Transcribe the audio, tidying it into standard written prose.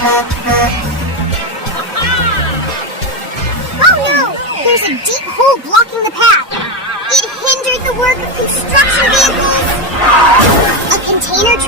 Oh no! There's a deep hole blocking the path. It hindered the work of construction vehicles. A container truck